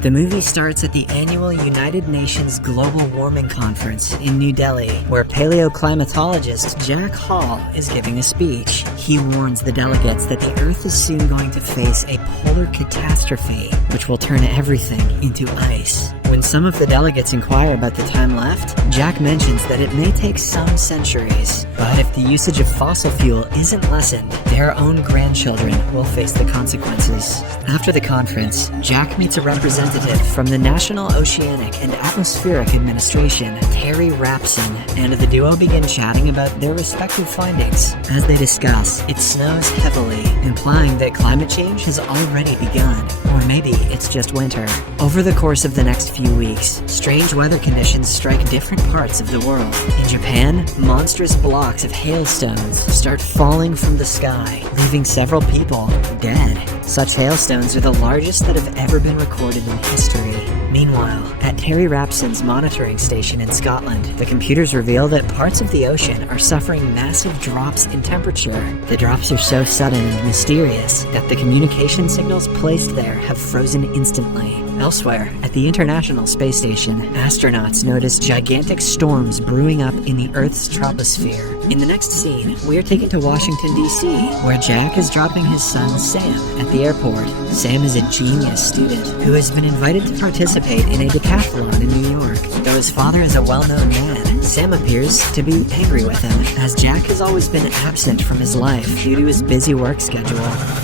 The movie starts at the annual United Nations Global Warming Conference in New Delhi, where paleoclimatologist Jack Hall is giving a speech. He warns the delegates that the Earth is soon going to face a polar catastrophe, which will turn everything into ice. When some of the delegates inquire about the time left, Jack mentions that it may take some centuries, but if the usage of fossil fuel isn't lessened, their own grandchildren will face the consequences. After the conference, Jack meets a representative from the National Oceanic and Atmospheric Administration, Terry Rapson, and the duo begin chatting about their respective findings. As they discuss, it snows heavily, implying that climate change has already begun, or maybe it's just winter. Over the course of the next few weeks, strange weather conditions strike different parts of the world. In Japan, monstrous blocks of hailstones start falling from the sky, leaving several people dead. Such hailstones are the largest that have ever been recorded in history. Meanwhile, at Terry Rapson's monitoring station in Scotland, the computers reveal that parts of the ocean are suffering massive drops in temperature. The drops are so sudden and mysterious that the communication signals placed there have frozen instantly. Elsewhere, at the International Space Station, astronauts notice gigantic storms brewing up in the Earth's troposphere. In the next scene, we are taken to Washington, D.C., where Jack is dropping his son Sam at the airport. Sam is a genius student who has been invited to participate in a decathlon in New York. Though his father is a well-known man, Sam appears to be angry with him, as Jack has always been absent from his life due to his busy work schedule.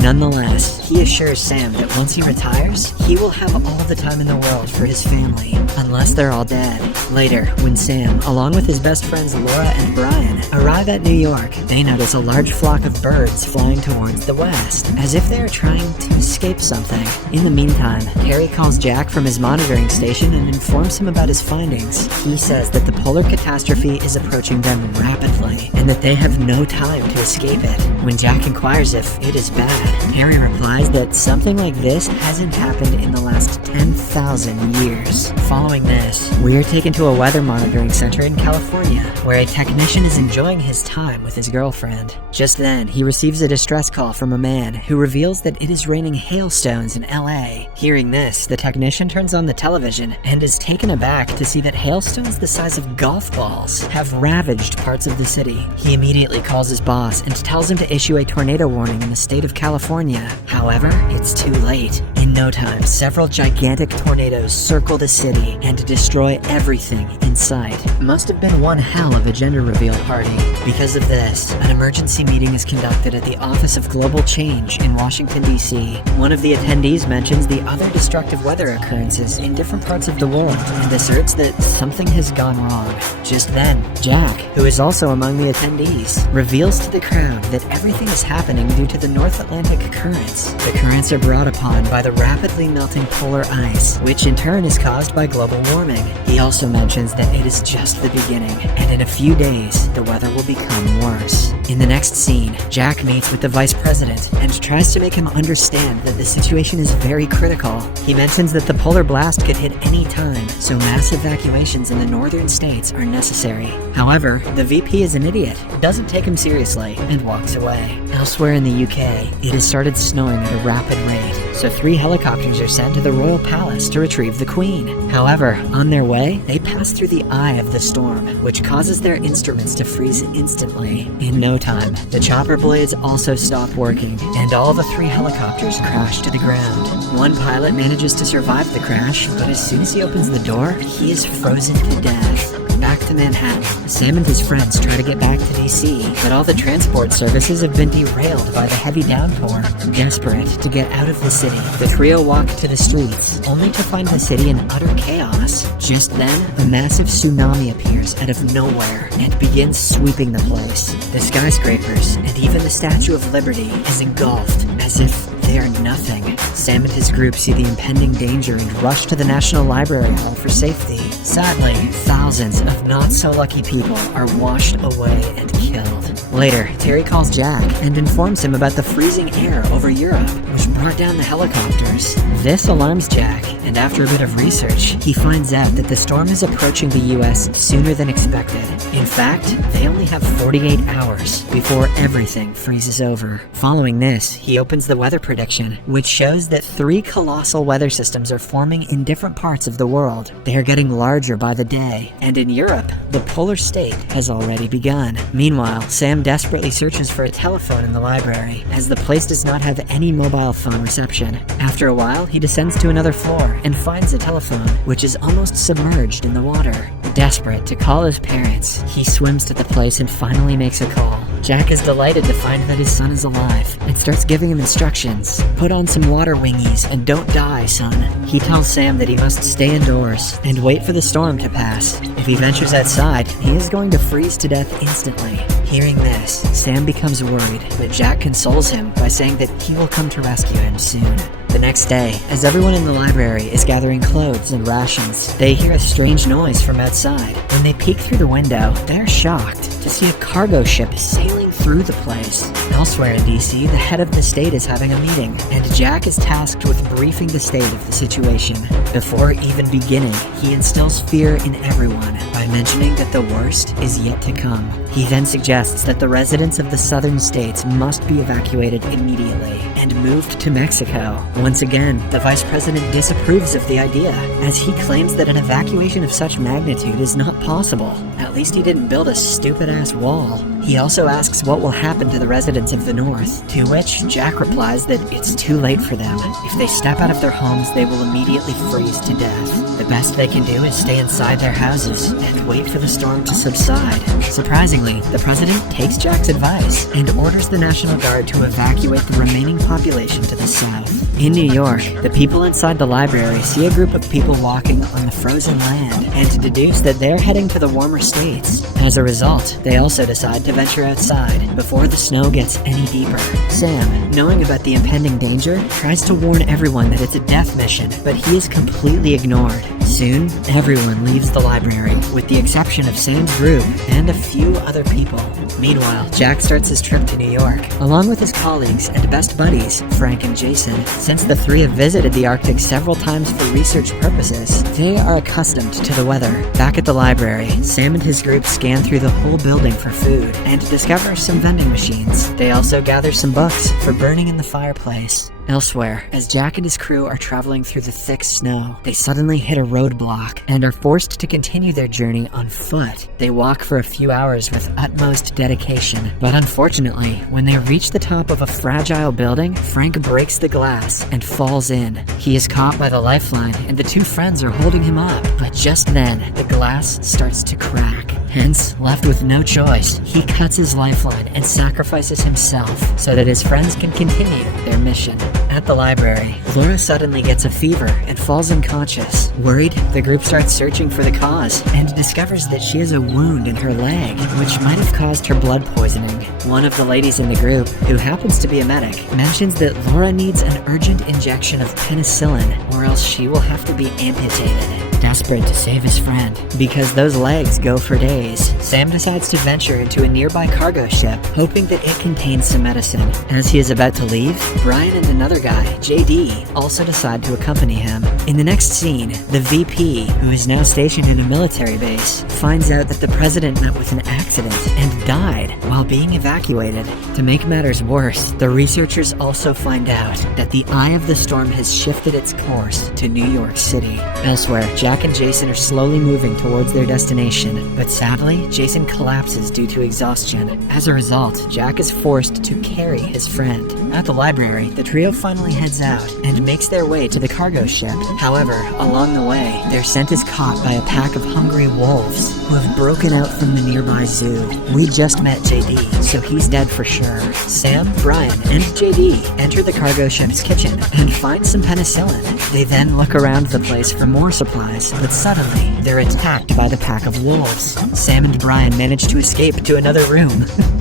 Nonetheless, he assures Sam that once he retires, he will have all the time in the world for his family, unless they're all dead. Later, when Sam, along with his best friends Laura and Brian, arrive at New York, they notice a large flock of birds flying towards the west, as if they are trying to escape something. In the meantime, Terry calls Jack from his monitoring station and informs him about his findings. He says that the polar catastrophe is approaching them rapidly, and that they have no time to escape it. When Jack inquires if it is bad, Terry replies that something like this hasn't happened in the last 10,000 years. Following this, we are taken to a weather monitoring center in California, where a technician is enjoying his time with his girlfriend. Just then, he receives a distress call from a man who reveals that it is raining hailstones in LA. Hearing this, the technician turns on the television and is taken aback to see that hailstones the size of golf balls have ravaged parts of the city. He immediately calls his boss and tells him to issue a tornado warning in the state of California. However, it's too late. In no time, several gigantic tornadoes circle the city and destroy everything in sight. It must have been one hell of a gender reveal party. Because of this, an emergency meeting is conducted at the Office of Global Change in Washington, D.C. One of the attendees mentions the other destructive weather occurrences in different parts of the world and asserts that something has gone wrong. Just then, Jack, who is also among the attendees, reveals to the crowd that everything is happening due to the North Atlantic currents. The currents are brought upon by the rapidly melting polar ice, which in turn is caused by global warming. He also mentions that it is just the beginning, and in a few days, the weather will become worse. In the next scene, Jack meets with the vice president and tries to make him understand that the situation is very critical. He mentions that the polar blast could hit any time, so mass evacuations in the northern states are necessary. However, the VP is an idiot, doesn't take him seriously, and walks away. Elsewhere in the UK, it has started snowing at a rapid rate, so 3 helicopters are sent to the royal palace to retrieve the Queen. However, on their way, they pass through the eye of the storm, which causes their instruments to freeze instantly. In no time, the chopper blades also stop working, and all the 3 helicopters crash to the ground. One pilot manages to survive the crash, but as soon as he opens the door, he is frozen to death. Back to Manhattan, Sam and his friends try to get back to DC, but all the transport services have been derailed by the heavy downpour. Desperate to get out of the city, the trio walk to the streets, only to find the city in utter chaos. Just then, a massive tsunami appears out of nowhere and begins sweeping the place. The skyscrapers and even the Statue of Liberty is engulfed as if they are nothing. Sam and his group see the impending danger and rush to the National Library Hall for safety. Sadly, thousands of not-so-lucky people are washed away and killed. Later, Terry calls Jack and informs him about the freezing air over Europe, which brought down the helicopters. This alarms Jack, and after a bit of research, he finds out that the storm is approaching the US sooner than expected. In fact, they only have 48 hours before everything freezes over. Following this, he opens the weather prediction, which shows that 3 colossal weather systems are forming in different parts of the world. They are getting larger by the day, and in Europe, the polar state has already begun. Meanwhile, Sam desperately searches for a telephone in the library, as the place does not have any mobile phone reception. After a while, he descends to another floor and finds a telephone, which is almost submerged in the water. Desperate to call his parents, he swims to the place and finally makes a call. Jack is delighted to find that his son is alive and starts giving him instructions. Put on some water wingies and don't die, son. He tells Sam that he must stay indoors and wait for the storm to pass. If he ventures outside, he is going to freeze to death instantly. Hearing this, Sam becomes worried, but Jack consoles him by saying that he will come to rescue him soon. The next day, as everyone in the library is gathering clothes and rations, they hear a strange noise from outside. When they peek through the window, they're shocked to see a cargo ship sailing through the place. Elsewhere in DC, the head of the state is having a meeting, and Jack is tasked with briefing the state of the situation. Before even beginning, he instills fear in everyone by mentioning that the worst is yet to come. He then suggests that the residents of the southern states must be evacuated immediately and moved to Mexico. Once again, the vice president disapproves of the idea, as he claims that an evacuation of such magnitude is not possible. At least he didn't build a stupid-ass wall. He also asks what will happen to the residents of the north, to which Jack replies that it's too late for them. If they step out of their homes, they will immediately freeze to death. The best they can do is stay inside their houses and wait for the storm to subside. Surprisingly, the president takes Jack's advice and orders the National Guard to evacuate the remaining population to the south. In New York, the people inside the library see a group of people walking on the frozen land and deduce that they're heading to the warmer states. As a result, they also decide to venture outside before the snow gets any deeper. Sam, knowing about the impending danger, tries to warn everyone that it's a death mission, but he is completely ignored. Soon, everyone leaves the library, with the exception of Sam's group and a few other people. Meanwhile, Jack starts his trip to New York, along with his colleagues and best buddies, Frank and Jason. Since the three have visited the Arctic several times for research purposes, they are accustomed to the weather. Back at the library, Sam and his group scan through the whole building for food and discover some vending machines. They also gather some books for burning in the fireplace. Elsewhere, as Jack and his crew are traveling through the thick snow, they suddenly hit a roadblock and are forced to continue their journey on foot. They walk for a few hours with utmost dedication, but unfortunately, when they reach the top of a fragile building, Frank breaks the glass and falls in. He is caught by the lifeline, and the two friends are holding him up, but just then, the glass starts to crack. Hence, left with no choice, he cuts his lifeline and sacrifices himself so that his friends can continue their mission. At the library, Laura suddenly gets a fever and falls unconscious. Worried, the group starts searching for the cause and discovers that she has a wound in her leg, which might have caused her blood poisoning. One of the ladies in the group, who happens to be a medic, mentions that Laura needs an urgent injection of penicillin or else she will have to be amputated. Desperate to save his friend, because those legs go for days, Sam decides to venture into a nearby cargo ship, hoping that it contains some medicine. As he is about to leave, Brian and another guy, JD, also decide to accompany him. In the next scene, the VP, who is now stationed in a military base, finds out that the president met with an accident and died while being evacuated. To make matters worse, the researchers also find out that the eye of the storm has shifted its course to New York City. Elsewhere, Jack and Jason are slowly moving towards their destination, but sadly, Jason collapses due to exhaustion. As a result, Jack is forced to carry his friend. At the library, the trio finally heads out and makes their way to the cargo ship. However, along the way, their scent is caught by a pack of hungry wolves who have broken out from the nearby zoo. We just met JD, so he's dead for sure. Sam, Brian, and JD enter the cargo ship's kitchen and find some penicillin. They then look around the place for more supplies, cameras, but suddenly, they're attacked by the pack of wolves. Sam and Brian manage to escape to another room.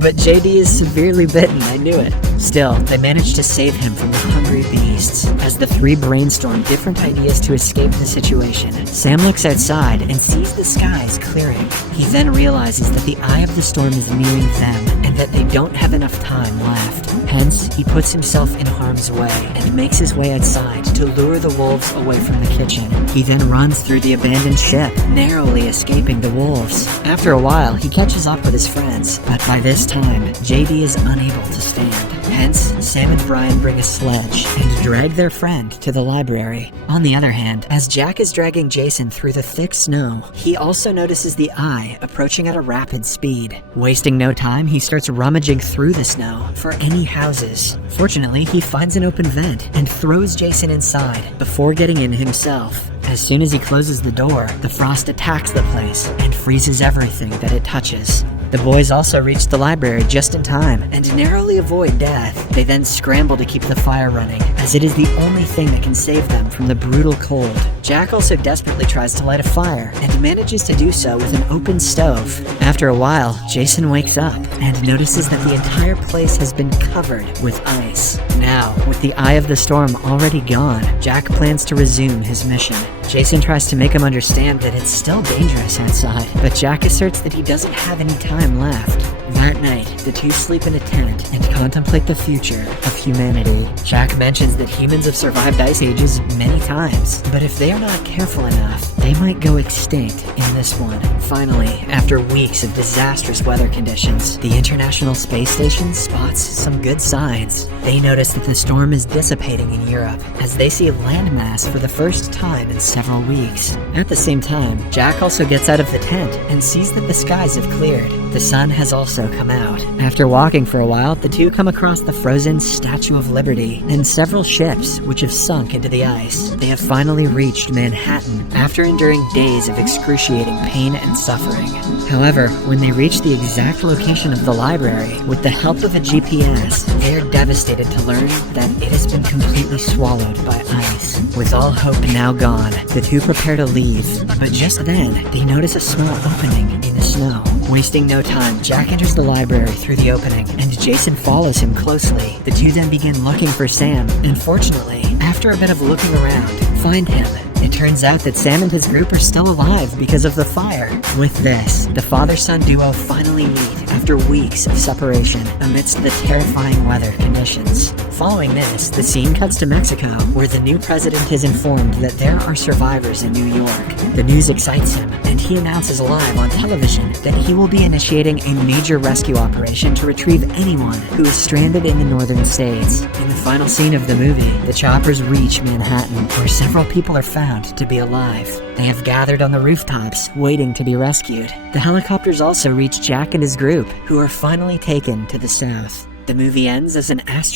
But JD is severely bitten, I knew it. Still, they manage to save him from the hungry beasts. As the three brainstorm different ideas to escape the situation, Sam looks outside and sees the skies clearing. He then realizes that the eye of the storm is nearing them, and that they don't have enough time left. Hence, he puts himself in harm's way, and makes his way outside to lure the wolves away from the kitchen. He then runs through the abandoned ship, narrowly escaping the wolves. After a while, he catches up with his friends, but by this time, JD is unable to stand. Hence, Sam and Brian bring a sledge and drag their friend to the library. On the other hand, as Jack is dragging Jason through the thick snow, he also notices the eye approaching at a rapid speed. Wasting no time, he starts rummaging through the snow for any houses. Fortunately, he finds an open vent and throws Jason inside before getting in himself. As soon as he closes the door, the frost attacks the place and freezes everything that it touches. The boys also reach the library just in time and narrowly avoid death. They then scramble to keep the fire running, as it is the only thing that can save them from the brutal cold. Jack also desperately tries to light a fire and manages to do so with an open stove. After a while, Jason wakes up and notices that the entire place has been covered with ice. Now, with the eye of the storm already gone, Jack plans to resume his mission. Jason tries to make him understand that it's still dangerous outside, but Jack asserts that he doesn't have any time left. That night, the two sleep in a tent and contemplate the future of humanity. Jack mentions that humans have survived ice ages many times, but if they are not careful enough, they might go extinct in this one. Finally, after weeks of disastrous weather conditions, the International Space Station spots some good signs. They notice that the storm is dissipating in Europe, as they see a landmass for the first time in several weeks. At the same time, Jack also gets out of the tent and sees that the skies have cleared. The sun has also come out. After walking for a while, the two come across the frozen Statue of Liberty and several ships which have sunk into the ice. They have finally reached Manhattan after enduring days of excruciating pain and suffering. However, when they reach the exact location of the library, with the help of a GPS, they are devastated to learn that it has been completely swallowed by ice. With all hope now gone, the two prepare to leave, but just then, they notice a small opening in the snow. Wasting no time, Jack enters the library through the opening, and Jason follows him closely. The two then begin looking for Sam, and fortunately, after a bit of looking around, find him. It turns out that Sam and his group are still alive because of the fire. With this, the father-son duo finally meet after weeks of separation amidst the terrifying weather conditions. Following this, the scene cuts to Mexico, where the new president is informed that there are survivors in New York. The news excites him, and he announces live on television that he will be initiating a major rescue operation to retrieve anyone who is stranded in the northern states. In the final scene of the movie, the choppers reach Manhattan, where several people are found to be alive. They have gathered on the rooftops, waiting to be rescued. The helicopters also reach Jack and his group, who are finally taken to the south. The movie ends as an astronaut